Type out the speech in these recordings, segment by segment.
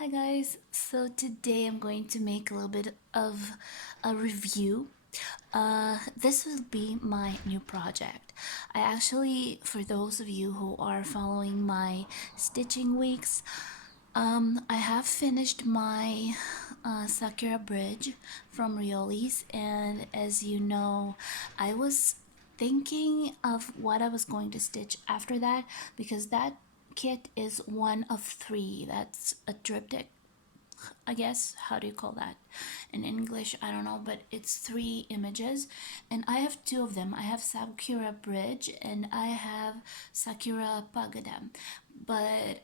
Hi guys, so today I'm going to make a little bit of a review. This will be my new project. I actually, for those of you who are following my stitching weeks, I have finished my Sakura bridge from Rioli's, and as you know, I was thinking of what I was going to stitch after that because that kit is one of three. That's a triptych, I guess. How do you call that in English? I don't know, but it's three images, and I have two of them. I have Sakura Bridge and I have Sakura Pagoda. But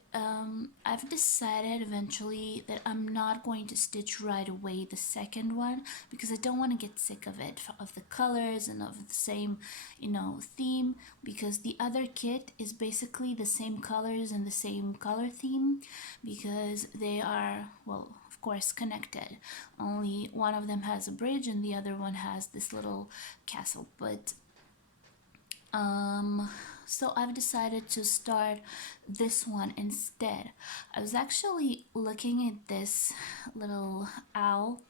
I've decided eventually that I'm not going to stitch right away the second one because I don't want to get sick of it, of the colors and of the same, theme. Because the other kit is basically the same colors and the same color theme because they are, well, of course, connected. Only one of them has a bridge and the other one has this little castle. But so I've decided to start this one instead. I was actually looking at this little owl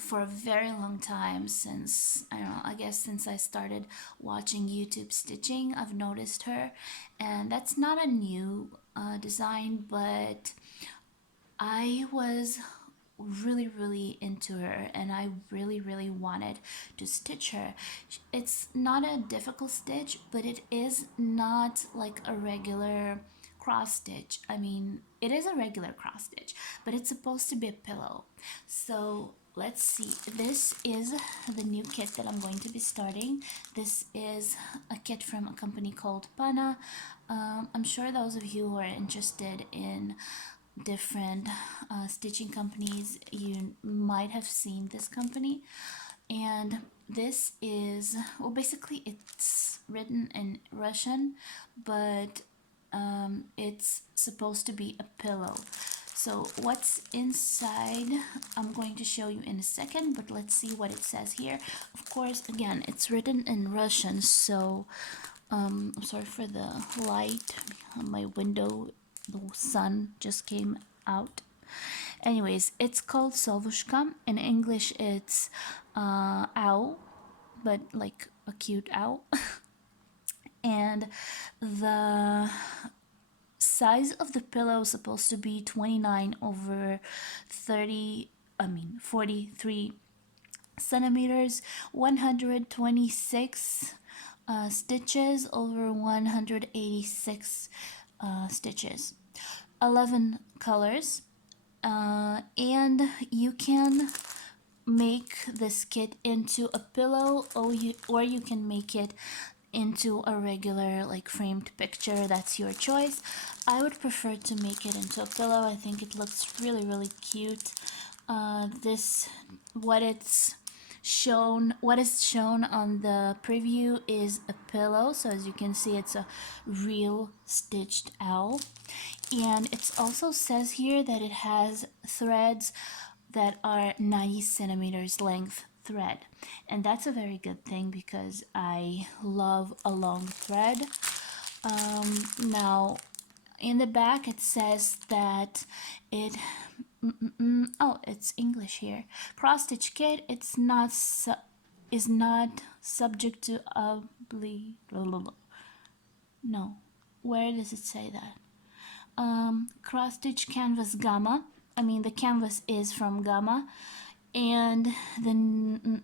for a very long time since, I don't know, I guess since I started watching YouTube stitching. I've noticed her, and that's not a new design, but I was really into her and I really wanted to stitch her. It's not a difficult stitch, but it is not like a regular cross stitch. I mean, it is a regular cross stitch, but it's supposed to be a pillow. So let's see. This is the new kit that I'm going to be starting. This is a kit from a company called PANNA. I'm sure those of you who are interested in different stitching companies, you might have seen this company. And this is, well, basically it's written in Russian, but it's supposed to be a pillow. So what's inside I'm going to show you in a second, but let's see what it says here. Of course, again, it's written in Russian, so I'm sorry for the light on my window. The sun just came out. Anyways, it's called Solvushka. In English, it's owl, but like a cute owl. And the size of the pillow is supposed to be 29 over 30, 43 centimeters, 126 stitches over 186 stitches, 11 colors, and you can make this kit into a pillow, or you can make it into a regular like framed picture. That's your choice. I would prefer to make it into a pillow. I think it looks really cute. This what is shown on the preview is a pillow, so as you can see, it's a real stitched owl. And it also says here that it has threads that are 90 centimeters length thread, and that's a very good thing because I love a long thread. Now in the back it says that it oh, it's English here. Cross stitch kit. It's not is not subject to no. Where does it say that? Cross stitch canvas gamma. I mean, the canvas is from gamma, and then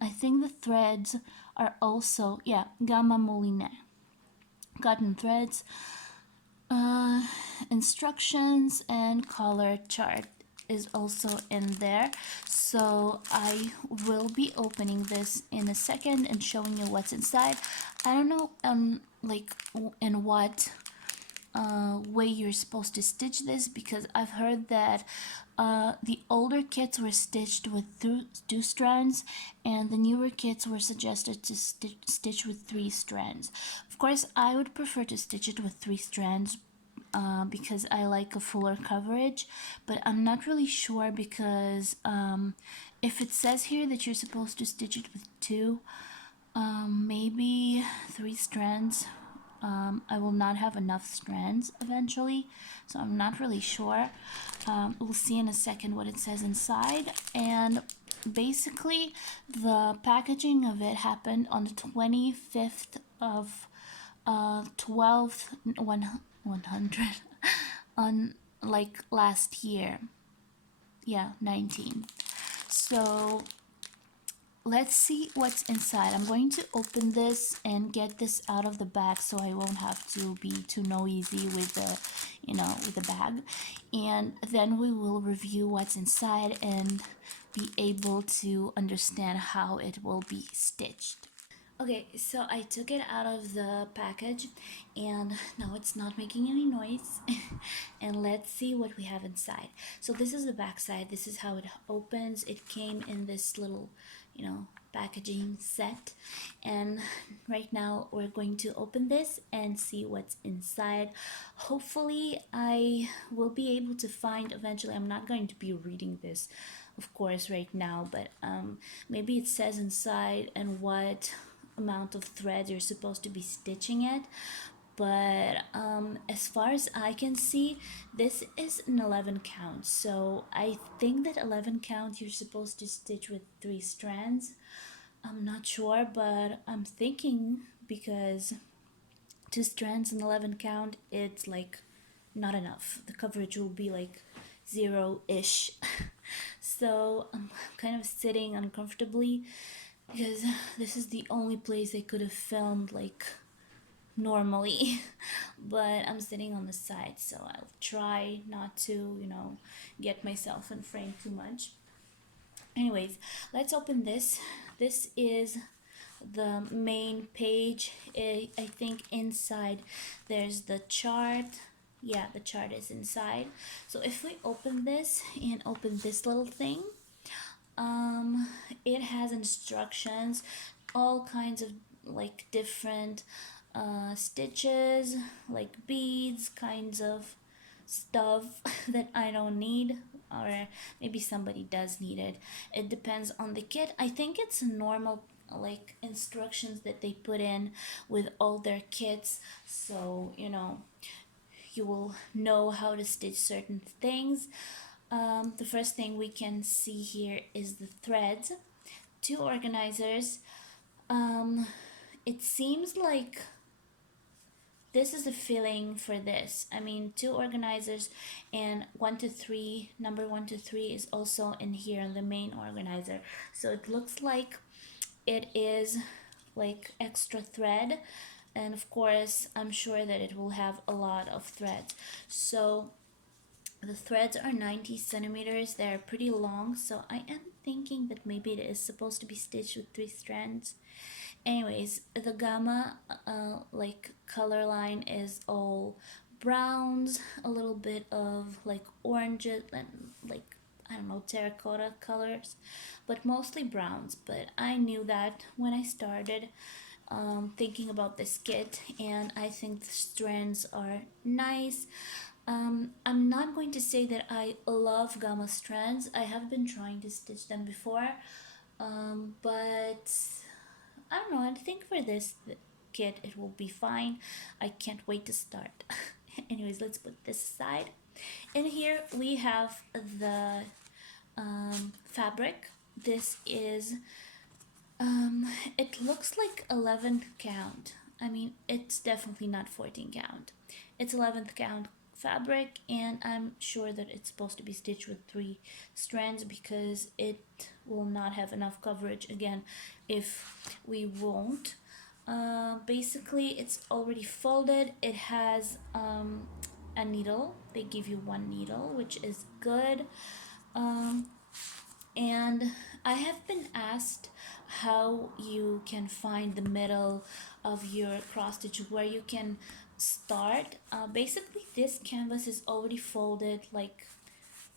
I think the threads are also, yeah, gamma mouline cotton threads. Instructions and color chart is also in there, so I will be opening this in a second and showing you what's inside. I don't know like in what way you're supposed to stitch this, because I've heard that the older kits were stitched with two strands and the newer kits were suggested to stitch with 3 strands. Of course, I would prefer to stitch it with 3 strands because I like a fuller coverage, but I'm not really sure because if it says here that you're supposed to stitch it with 2, maybe 3 strands I will not have enough strands eventually, so I'm not really sure. We'll see in a second what it says inside. And basically, the packaging of it happened on the 25th of 12th 100 on like last year. Yeah, 19. So let's see what's inside. I'm going to open this and get this out of the bag so I won't have to be too noisy with the, with the bag. And then we will review what's inside and be able to understand how it will be stitched. Okay, so I took it out of the package and now it's not making any noise. And let's see what we have inside. So this is the back side. This is how it opens. It came in this little, packaging set. And right now we're going to open this and see what's inside. Hopefully I will be able to find eventually. I'm not going to be reading this, of course, right now, but maybe it says inside and what amount of thread you're supposed to be stitching it. But as far as I can see, this is an 11 count, so I think that 11 count you're supposed to stitch with 3 strands. I'm not sure, but I'm thinking because 2 strands and 11 count, it's like not enough. The coverage will be like 0-ish. So I'm kind of sitting uncomfortably because this is the only place I could have filmed like normally. But I'm sitting on the side, so I'll try not to, get myself in frame too much. Anyways, let's open this. This is the main page. I think inside there's the chart. Yeah, the chart is inside. So if we open this and open this little thing, it has instructions, all kinds of like different stitches, like beads, kinds of stuff that I don't need, or maybe somebody does need it. It depends on the kit. I think it's normal like instructions that they put in with all their kits, so you will know how to stitch certain things. The first thing we can see here is the threads, 2 organizers. It seems like this is the filling for this. I mean, 2 organizers and 1 to 3, number 1 to 3 is also in here on the main organizer. So it looks like it is like extra thread, and of course I'm sure that it will have a lot of threads. So the threads are 90 centimeters. They're pretty long, so I am thinking that maybe it is supposed to be stitched with 3 strands. Anyways, the gamma like color line is all browns, a little bit of like oranges and like, I don't know, terracotta colors, but mostly browns. But I knew that when I started thinking about this kit, and I think the strands are nice. I'm not going to say that I love gamma strands. I have been trying to stitch them before, but I don't know. I think for this kit it will be fine. I can't wait to start. Anyways, let's put this aside. In here we have the fabric. This is it looks like 11th count. I mean, it's definitely not 14 count. It's 11th count fabric, and I'm sure that it's supposed to be stitched with 3 strands because it will not have enough coverage again if we won't. Basically, it's already folded. It has a needle. They give you 1 needle, which is good. And I have been asked how you can find the middle of your cross stitch, where you can start. Basically, this canvas is already folded like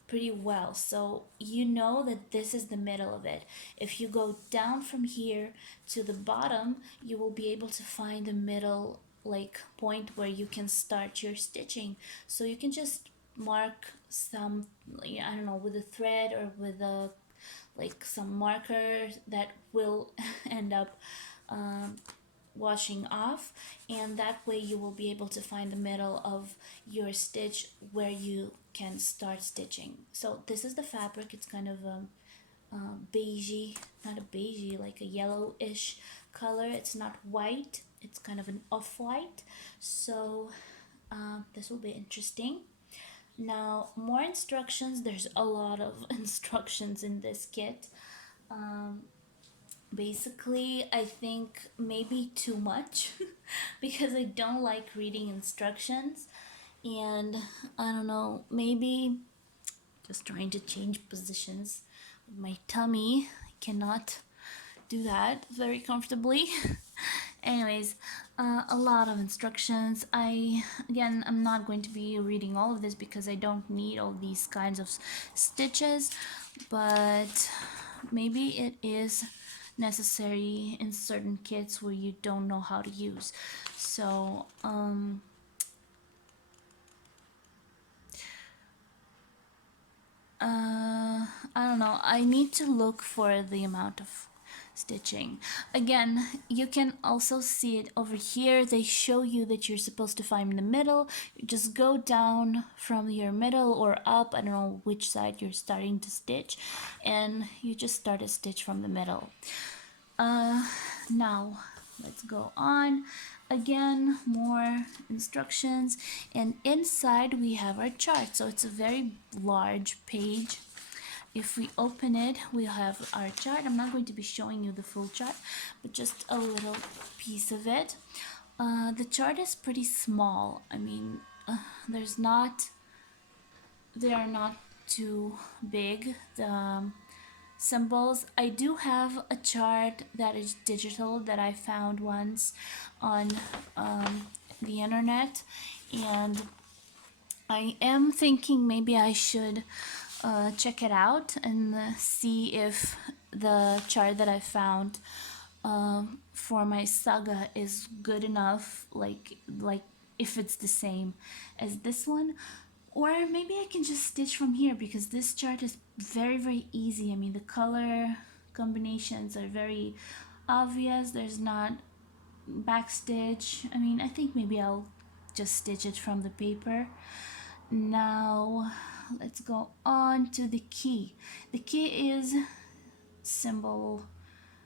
pretty well, so you know that this is the middle of it. If you go down from here to the bottom, you will be able to find the middle like point where you can start your stitching. So you can just mark some, I don't know, with a thread or with a like some marker that will end up washing off, and that way you will be able to find the middle of your stitch where you can start stitching. So this is the fabric. It's kind of beigey, not a beigey, like a yellowish color. It's not white, it's kind of an off-white. So this will be interesting. Now, more instructions. There's a lot of instructions in this kit. Basically, I think maybe too much because I don't like reading instructions. And I don't know, maybe just trying to change positions with my tummy. I cannot do that very comfortably. Anyways, a lot of instructions. I'm not going to be reading all of this because I don't need all these kinds of stitches, but maybe it is necessary in certain kits where you don't know how to use. So I don't know. I need to look for the amount of stitching. Again, you can also see it over here. They show you that you're supposed to find the middle. You just go down from your middle or up. I don't know which side you're starting to stitch, and you just start a stitch from the middle. Now let's go on. Again, more instructions, and inside we have our chart. So it's a very large page. If we open it, we have our chart. I'm not going to be showing you the full chart, but just a little piece of it. The chart is pretty small. I mean, they are not too big. The symbols. I do have a chart that is digital that I found once on the internet, and I am thinking maybe I should check it out and see if the chart that I found for my saga is good enough, like if it's the same as this one, or maybe I can just stitch from here because this chart is very easy. I mean, the color combinations are very obvious. There's not backstitch. I mean, I think maybe I'll just stitch it from the paper. Now let's go on to the key. The key is symbol.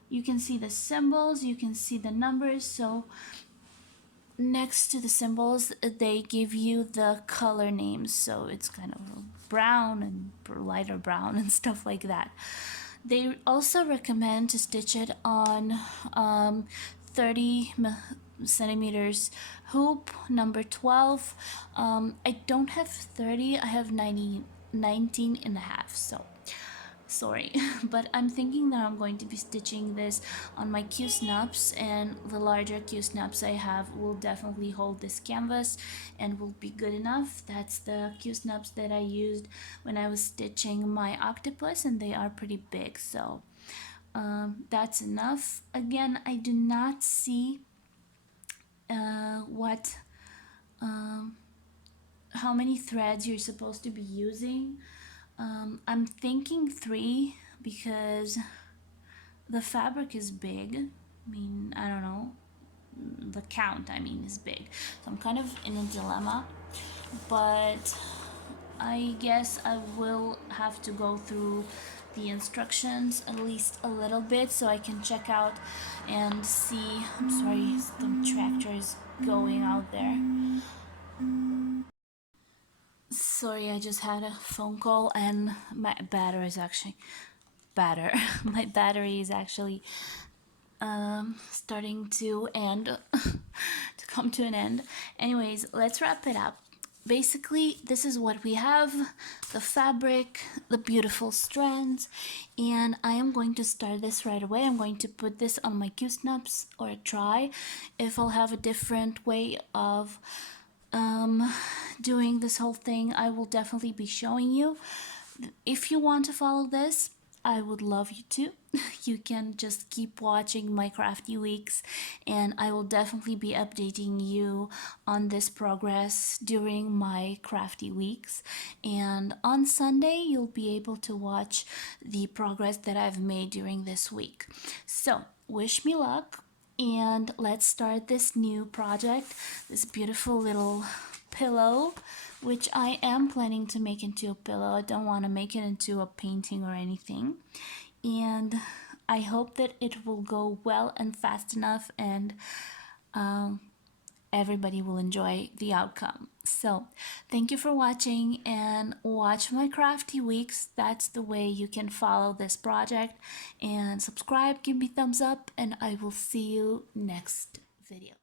You can see the symbols, you can see the numbers. So next to the symbols, they give you the color names. So it's kind of brown and lighter brown and stuff like that. They also recommend to stitch it on 30 centimeters hoop number 12. I don't have 30, I have 19 and a half, so sorry. But I'm thinking that I'm going to be stitching this on my Q snaps, and the larger Q snaps I have will definitely hold this canvas and will be good enough. That's the Q snaps that I used when I was stitching my octopus, and they are pretty big, so that's enough. Again, I do not see how many threads you're supposed to be using. I'm thinking 3 because the fabric is big. I mean, I don't know, the count, I mean, is big. So I'm kind of in a dilemma, but I guess I will have to go through the instructions at least a little bit so I can check out and see. I'm sorry, some tractors going out there. Sorry, I just had a phone call and my battery is actually my battery is actually starting to end to come to an end. Anyways, let's wrap it up. Basically, this is what we have: the fabric, the beautiful strands, and I am going to start this right away. I'm going to put this on my Q-snaps or try. If I'll have a different way of doing this whole thing, I will definitely be showing you. If you want to follow this, I would love you to. You can just keep watching my crafty weeks, and I will definitely be updating you on this progress during my crafty weeks. And on Sunday, you'll be able to watch the progress that I've made during this week. So wish me luck. and let's start this new project, this beautiful little pillow, which I am planning to make into a pillow. I don't want to make it into a painting or anything, and I hope that it will go well and fast enough, and everybody will enjoy the outcome. So thank you for watching, and watch my crafty weeks. That's the way you can follow this project, and subscribe, give me thumbs up, and I will see you next video.